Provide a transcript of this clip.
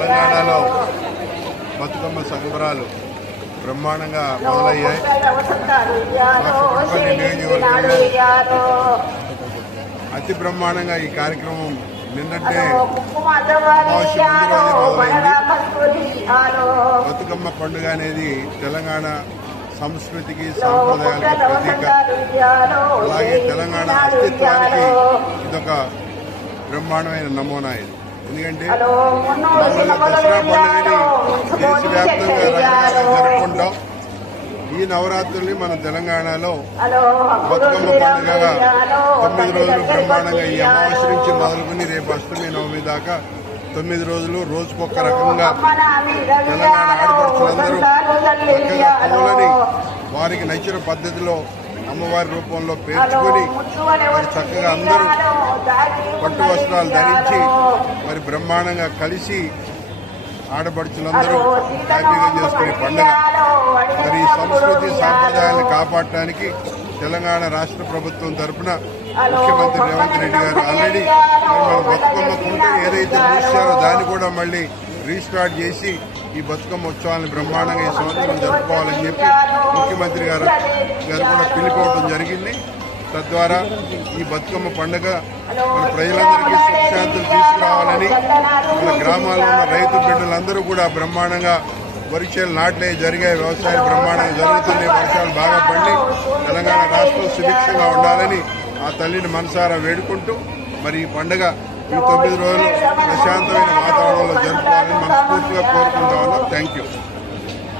తెలంగాణలో బతుకమ్మ సంబరాలు బ్రహ్మాండంగా మొదలయ్యాయి. నియోజకవర్గంలో అతి బ్రహ్మాండంగా ఈ కార్యక్రమం నిన్నటే మొదలైంది. బతుకమ్మ పండుగ అనేది తెలంగాణ సంస్కృతికి సాంప్రదాయాలకు ప్రతీక. అలాగే తెలంగాణ అస్తిత్వానికి ఇదొక బ్రహ్మాండమైన నమూనా. ఇది ఎందుకంటే దసరా పండుగని దేశవ్యాప్తంగా జరుపుకుంటాం. ఈ నవరాత్రుల్ని మన తెలంగాణలో బతుకమ్మ పండుగగా 9 రోజులు బ్రహ్మాండంగా ఈ అమావాస్య నుంచి మొదలుకొని రేపు అష్టమి నవమి దాకా 9 రోజులు రోజుకొక రకంగా తెలంగాణ ఆడపడుచులందరూ చక్కగా పూలని వారికి నచ్చిన పద్ధతిలో అమ్మవారి రూపంలో పేర్చుకొని మరి చక్కగా అందరూ పట్టు వస్త్రాలు ధరించి మరి బ్రహ్మాండంగా కలిసి ఆడపడుచులందరూ హ్యాపీగా చేసుకునే పండుగ. మరి ఈ సంస్కృతి సాంప్రదాయాన్ని కాపాడటానికి తెలంగాణ రాష్ట్ర ప్రభుత్వం తరఫున ముఖ్యమంత్రి రేవంత్ రెడ్డి గారు ఆల్రెడీ మన బతుకమ్మ కుంట ఏదైతే మూసారో దాన్ని కూడా మళ్ళీ రీస్టార్ట్ చేసి ఈ బతుకమ్మ ఉత్సవాన్ని బ్రహ్మాండంగా ఈ సంవత్సరం జరుపుకోవాలని చెప్పి ముఖ్యమంత్రి గారు కూడా పిలుపుకోవడం జరిగింది. తద్వారా ఈ బతుకమ్మ పండుగ మన ప్రజలందరికీ సుఖశాంతులు తీసుకురావాలని మన గ్రామాల్లో ఉన్న రైతు బిడ్డలందరూ కూడా బ్రహ్మాండంగా వరిచేలు నాట్లే జరిగాయి. వ్యవసాయం బ్రహ్మాండంగా జరుగుతుంది. వర్షాలు బాగా పడి తెలంగాణ రాష్ట్రం సుభిక్షంగా ఉండాలని ఆ తల్లిని మనసారా వేడుకుంటూ మరి ఈ పండుగ ఈ 9 రోజులు ప్రశాంతమైన వాతావరణంలో జరుపుకోవాలని మనస్ఫూర్తిగా కోరుకుంటా ఉన్నాం. Thank you.